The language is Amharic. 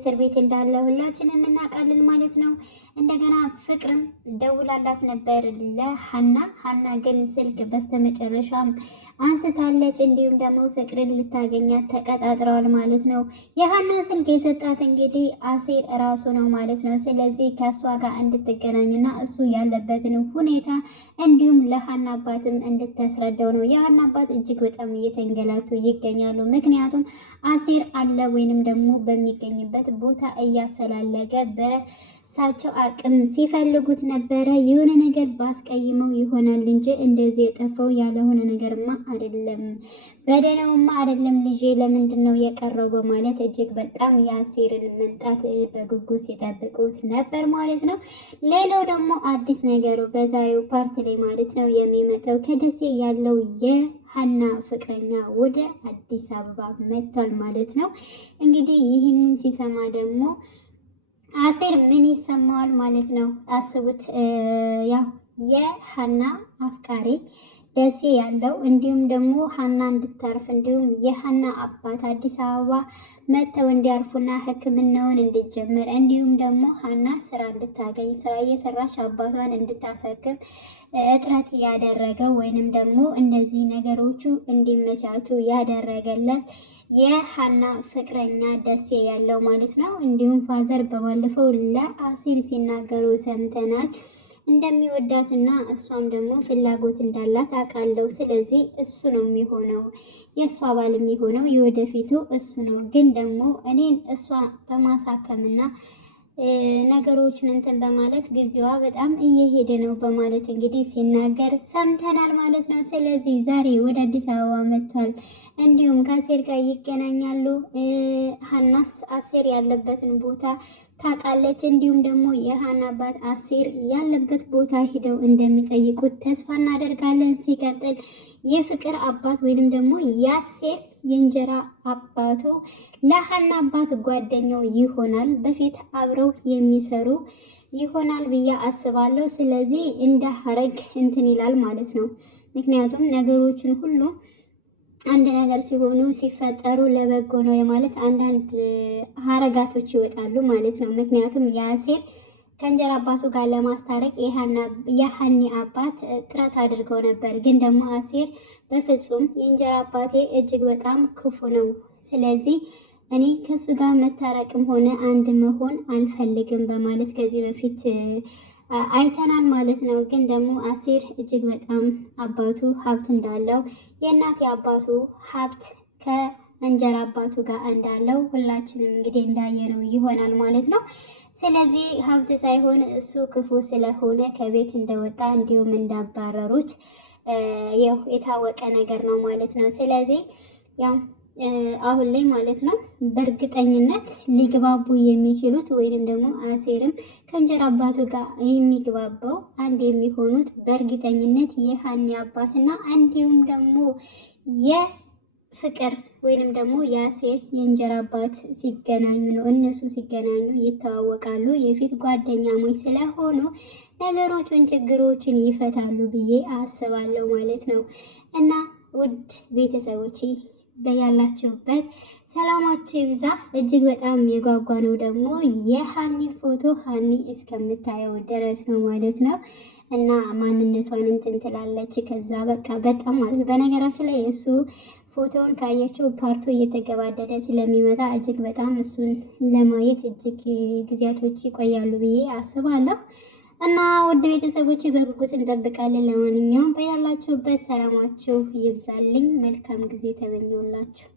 እስር ቤት እንዳለ ሁላችንም እናውቃለን ማለት ነው። እንደገና ፍቅርም ደውላላት ነበር ለሀና። ሀና ግን ስልክ በስተመጨረሻም አንስታለች። እንዲሁም ደግሞ ፍቅርን ልታገኛት ተቀጣጥረዋል ማለት ነው። የሀና ስልክ የሰጣት እንግዲህ አሴር እራሱ ነው ማለት ነው። ስለዚህ ከእሷ ጋር እንድትገናኝና እሱ ያለበትን ሁኔታ እንዲሁም ለሀና አባትም እንድታስረዳው ነው። የሀና አባት እጅግ በጣም እየተንገላቱ ይገኛሉ። ምክንያቱም አሴር አለ ወይንም ደግሞ በሚገኝበት ቦታ እያፈላለገ በሳቸው አቅም ሲፈልጉት ነበረ። የሆነ ነገር ባስቀይመው ይሆናል እንጂ እንደዚህ የጠፋው ያለሆነ ነገርማ አይደለም፣ በደህናውማ አይደለም ልጄ ለምንድን ነው የቀረው በማለት እጅግ በጣም የአሴርን መምጣት በጉጉት ሲጠብቁት ነበር ማለት ነው። ሌላው ደግሞ አዲስ ነገሩ በዛሬው ፓርት ላይ ማለት ነው የሚመጣው ከደሴ ያለው ሀና ፍቅረኛ ወደ አዲስ አበባ መጥቷል ማለት ነው። እንግዲህ ይህንን ሲሰማ ደግሞ አሴር ምን ይሰማዋል ማለት ነው? አስቡት። ያው የሀና አፍቃሪ ደሴ ያለው እንዲሁም ደግሞ ሀና እንድታርፍ እንዲሁም የሀና አባት አዲስ አበባ መጥተው እንዲያርፉና ሕክምናውን እንድትጀምር እንዲሁም ደግሞ ሀና ስራ እንድታገኝ ስራ እየሰራች አባቷን እንድታሳክም እጥረት ያደረገው ወይንም ደግሞ እንደዚህ ነገሮቹ እንዲመቻቹ ያደረገለት የሀና ፍቅረኛ ደሴ ያለው ማለት ነው። እንዲሁም ፋዘር በባለፈው ለአሴር ሲናገሩ ሰምተናል እንደሚወዳትና እሷም ደግሞ ፍላጎት እንዳላት አውቃለሁ። ስለዚህ እሱ ነው የሚሆነው፣ የእሷ ባል የሚሆነው የወደፊቱ እሱ ነው። ግን ደግሞ እኔን እሷ በማሳከምና ነገሮችን እንትን በማለት ጊዜዋ በጣም እየሄደ ነው በማለት እንግዲህ ሲናገር ሰምተናል ማለት ነው። ስለዚህ ዛሬ ወደ አዲስ አበባ መጥቷል። እንዲሁም ከአሴር ጋር ይገናኛሉ። ሀናስ አሴር ያለበትን ቦታ ታውቃለች። እንዲሁም ደግሞ የሀና አባት አሴር ያለበት ቦታ ሂደው እንደሚጠይቁት ተስፋ እናደርጋለን። ሲቀጥል የፍቅር አባት ወይንም ደግሞ የአሴር የእንጀራ አባቱ ለሀና አባት ጓደኛው ይሆናል። በፊት አብረው የሚሰሩ ይሆናል ብዬ አስባለሁ። ስለዚህ እንደ ሀረግ እንትን ይላል ማለት ነው። ምክንያቱም ነገሮችን ሁሉ አንድ ነገር ሲሆኑ ሲፈጠሩ ለበጎ ነው የማለት አንዳንድ ሀረጋቶች ይወጣሉ ማለት ነው። ምክንያቱም የአሴር ከእንጀራ አባቱ ጋር ለማስታረቅ የሀኒ አባት ጥረት አድርገው ነበር። ግን ደግሞ አሴር በፍጹም የእንጀራ አባቴ እጅግ በጣም ክፉ ነው፣ ስለዚህ እኔ ከሱ ጋር መታረቅም ሆነ አንድ መሆን አልፈልግም በማለት ከዚህ በፊት አይተናል ማለት ነው። ግን ደግሞ አሴር እጅግ በጣም አባቱ ሀብት እንዳለው የእናት የአባቱ ሀብት ከእንጀራ አባቱ ጋር እንዳለው ሁላችንም እንግዲህ እንዳየነው ይሆናል ማለት ነው። ስለዚህ ሀብት ሳይሆን እሱ ክፉ ስለሆነ ከቤት እንደወጣ እንዲሁም እንዳባረሩት ያው የታወቀ ነገር ነው ማለት ነው። ስለዚህ ያው አሁን ላይ ማለት ነው በእርግጠኝነት ሊግባቡ የሚችሉት ወይንም ደግሞ አሴርም ከእንጀራ አባቱ ጋር የሚግባባው አንድ የሚሆኑት በእርግጠኝነት የሀኒ አባትና እንዲሁም ደግሞ የፍቅር ወይንም ደግሞ የአሴር የእንጀራ አባት ሲገናኙ ነው። እነሱ ሲገናኙ ይተዋወቃሉ። የፊት ጓደኛሞች ስለሆኑ ነገሮችን ችግሮችን ይፈታሉ ብዬ አስባለሁ ማለት ነው። እና ውድ ቤተሰቦች በያላችሁበት ሰላማችሁ ይብዛ። እጅግ በጣም የጓጓ ነው ደግሞ የሀኒ ፎቶ ሀኒ እስከምታየው ድረስ ነው ማለት ነው። እና ማንነቷን እንትን ትላለች። ከዛ በቃ በጣም ማለት በነገራችን ላይ እሱ ፎቶውን ካየችው ፓርቱ እየተገባደደ ስለሚመጣ እጅግ በጣም እሱን ለማየት እጅግ ጊዜያቶች ይቆያሉ ብዬ አስባለሁ። እና ውድ ቤተሰቦች በጉጉት እንጠብቃለን። ለማንኛውም በያላችሁበት ሰላማችሁ ይብዛልኝ። መልካም ጊዜ ተመኘውላችሁ።